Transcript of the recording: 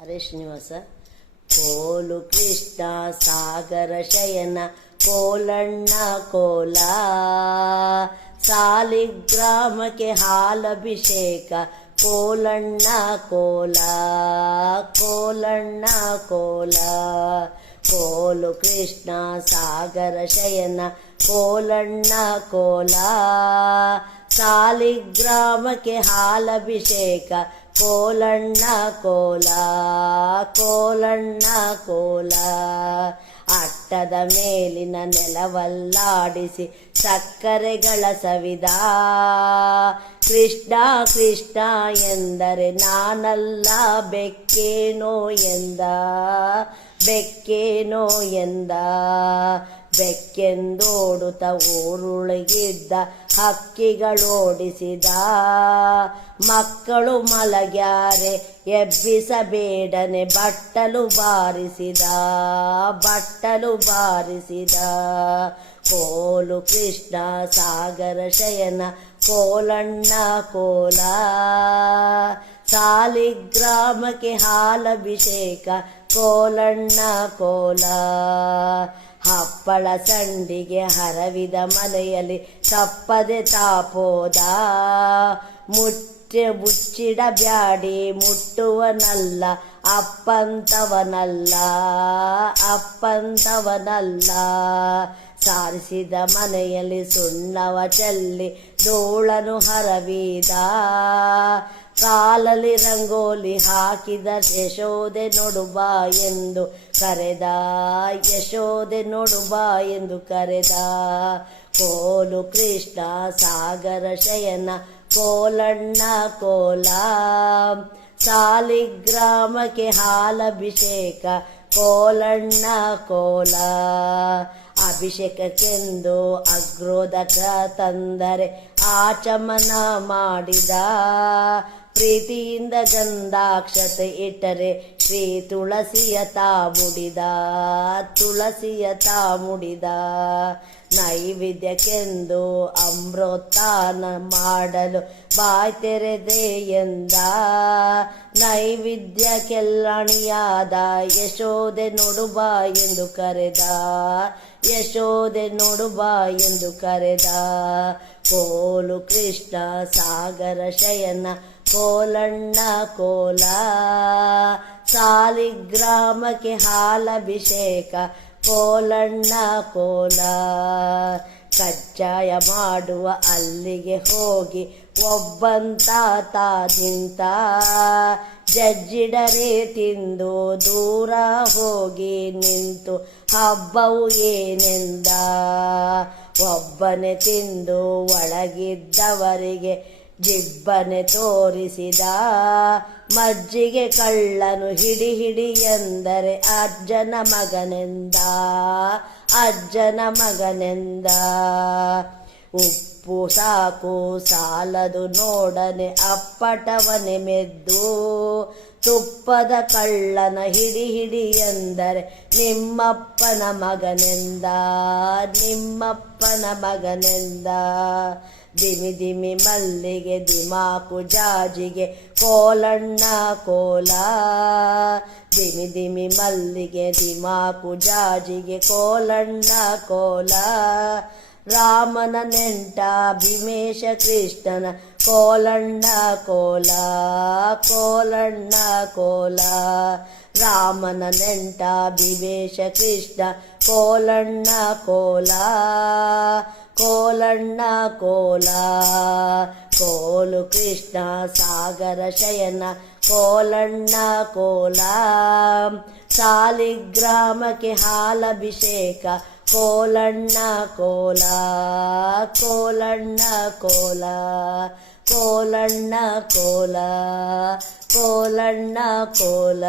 ಹರೇ ಶ್ರೀನಿವಾಸ. ಕೋಲು ಕೃಷ್ಣ ಸಾಗರ ಶಯನ ಕೋಲಣ್ಣ ಕೋಲ, ಸಾಲಿಗ್ರಾಮಕ್ಕೆ ಹಾಲಭಿಷೇಕ ಕೋಲಣ್ಣ ಕೋಲ, ಕೋಲಣ್ಣ ಕೋಲ. ಕೋಲು ಕೃಷ್ಣ ಸಾಗರ ಶಯನ ಕೋಲಣ್ಣ ಕೋಲ, ಸಾಲಿಗ್ರಾಮಕ್ಕೆ ಹಾಲಭಿಷೇಕ ಕೋಲಣ್ಣ ಕೋಲ, ಕೋಲಣ್ಣ ಕೋಲ. ಅಟ್ಟದ ಮೇಲಿನ ನೆಲವಲ್ಲಾಡಿಸಿ ಸಕ್ಕರೆಗಳ ಸವಿದ, ಕೃಷ್ಣ ಕೃಷ್ಣ ಎಂದರೆ ನಾನಲ್ಲ ಬೆಕ್ಕೇನೋ ಎಂದ, ಬೆಕ್ಕೇನೋ ಎಂದ. ಬೆಕ್ಕೆಂದೋಡುತ್ತ ಊರುಳಗಿದ್ದ ಹಕ್ಕಿಗಳೋಡಿಸಿದ, ಮಕ್ಕಳು ಮಲಗ್ಯಾರೆ ಎಬ್ಬಿಸಬೇಡನೆ ಬಟ್ಟಲು ಬಾರಿಸಿದ, ಬಟ್ಟಲು ಬಾರಿಸಿದ. ಕೋಲು ಕೃಷ್ಣ ಸಾಗರ ಶಯನ ಕೋಲಣ್ಣ ಕೋಲ, ಸಾಲಿಗ್ರಾಮಕ್ಕೆ ಹಾಲಭಿಷೇಕ ಕೋಲಣ್ಣ ಕೋಲ. ಹಪ್ಪಳ ಸಂಡಿಗೆ ಹರವಿದ ಮನೆಯಲ್ಲಿ ತಪ್ಪದೆ ತಾಪೋದ, ಮುಚ್ಚಿಡ ಬ್ಯಾಡಿ ಮುಟ್ಟುವನಲ್ಲ ಅಪ್ಪಂತವನಲ್ಲ, ಅಪ್ಪಂತವನಲ್ಲ. ಸಾರಿಸಿದ ಮನೆಯಲ್ಲಿ ಸುಣ್ಣವ ಚೆಲ್ಲಿ ಧೂಳನು ಹರವಿದ, ಕಾಲಲ್ಲಿ ರಂಗೋಲಿ ಹಾಕಿದ ಯಶೋದೆ ನೋಡುಬಾ ಎಂದು ಕರೆದ, ಯಶೋದೆ ನೋಡುಬಾ ಎಂದು ಕರೆದ. ಕೋಲು ಕೃಷ್ಣ ಸಾಗರ ಶಯನ ಕೋಲಣ್ಣ ಕೋಲ, ಸಾಲಿಗ್ರಾಮಕ್ಕೆ ಹಾಲಭಿಷೇಕ ಕೋಲಣ್ಣ ಕೋಲ. ಅಭಿಷೇಕಕ್ಕೆಂದು ಅಗ್ರೋದಕ ತಂದರೆ ಆಚಮನ ಮಾಡಿದ, ಪ್ರೀತಿಯಿಂದ ಗಂಧಾಕ್ಷತೆ ಇಟ್ಟರೆ ಶ್ರೀ ತುಳಸಿಯ ತಾ ಮುಡಿದ, ತುಳಸಿಯ ತಾ ಮುಡಿದ. ನೈವೇದ್ಯಕ್ಕೆಂದು ಅಮೃತಾನ ಮಾಡಲು ಬಾಯ್ ತೆರೆದೆ ಎಂದ, ನೈವೇದ್ಯಕ್ಕೆಲ್ಲಣಿಯಾದ ಯಶೋದೆ ನೋಡುಬಾ ಎಂದು ಕರೆದ, ಯಶೋದೆ ನೋಡುಬಾ ಎಂದು ಕರೆದ. ಕೋಲು ಕೃಷ್ಣ ಸಾಗರ ಶಯನ ಕೋಲಣ್ಣ ಕೋಲ, ಸಾಲಿಗ್ರಾಮಕ್ಕೆ ಹಾಲಭಿಷೇಕ ಕೋಲಣ್ಣ ಕೋಲ. ಕಜ್ಜಾಯ ಮಾಡುವ ಅಲ್ಲಿಗೆ ಹೋಗಿ ಒಬ್ಬಂತಾತ ನಿಂತ, ಜಜ್ಜಿಡರೆ ತಿಂದು ದೂರ ಹೋಗಿ ನಿಂತು ಹಬ್ಬವು ಏನೆಂದ. ಒಬ್ಬನೇ ತಿಂದು ಒಳಗಿದ್ದವರಿಗೆ ಜಿಬ್ಬನೆ ತೋರಿಸಿದ, ಮಜ್ಜಿಗೆ ಕಳ್ಳನು ಹಿಡಿ ಹಿಡಿ ಎಂದರೆ ಅಜ್ಜನ ಮಗನೆಂದ, ಅಜ್ಜನ ಮಗನೆಂದ. ಉಪ್ಪು ಸಾಕು ಸಾಲದು ನೋಡನೆ ಅಪ್ಪಟವನೆ ಮೆದ್ದು, ತುಪ್ಪದ ಕಳ್ಳನ ಹಿಡಿ ಹಿಡಿ ಎಂದರೆ ನಿಮ್ಮಪ್ಪನ ಮಗನೆಂದ, ನಿಮ್ಮಪ್ಪನ ಮಗನೆಂದ. ದಿಮಿ ದಿಮಿ ಮಲ್ಲಿಗೆ ದಿಮಾಕು ಜಾಜಿಗೆ ಕೋಲಣ್ಣ ಕೋಲ, ದಿಮಿ ದಿಮಿ ಮಲ್ಲಿಗೆ ದಿಮಾಕು ಜಾಜಿಗೆ ಕೋಲಣ್ಣ ಕೋಲ. ರಾಮನ ನೆಂಟ ಭೀಮೇಶ ಕೃಷ್ಣನ ಕೋಲಣ್ಣ ಕೋಲ, ಕೋಲಣ್ಣ ಕೋಲ. ರಾಮನ ನೆಂಟ ಭೀಮೇಶ ಕೃಷ್ಣ ಕೋಲಣ್ಣ ಕೋಲ, ಕೋಲಣ್ಣ ಕೋಲ. ಕೋಲು ಕೃಷ್ಣ ಸಾಗರ ಶಯನ ಕೋಲಣ್ಣ ಕೋಲ, ಸಾಲಿಗ್ರಾಮಕ್ಕೆ ಹಾಲಭಿಷೇಕ ಕೋಲಣ್ಣ ಕೋಲ, ಕೋಲಣ್ಣ ಕೋಲ, ಕೋಲಣ್ಣ ಕೋಲ, ಕೋಲಣ್ಣ ಕೋಲ.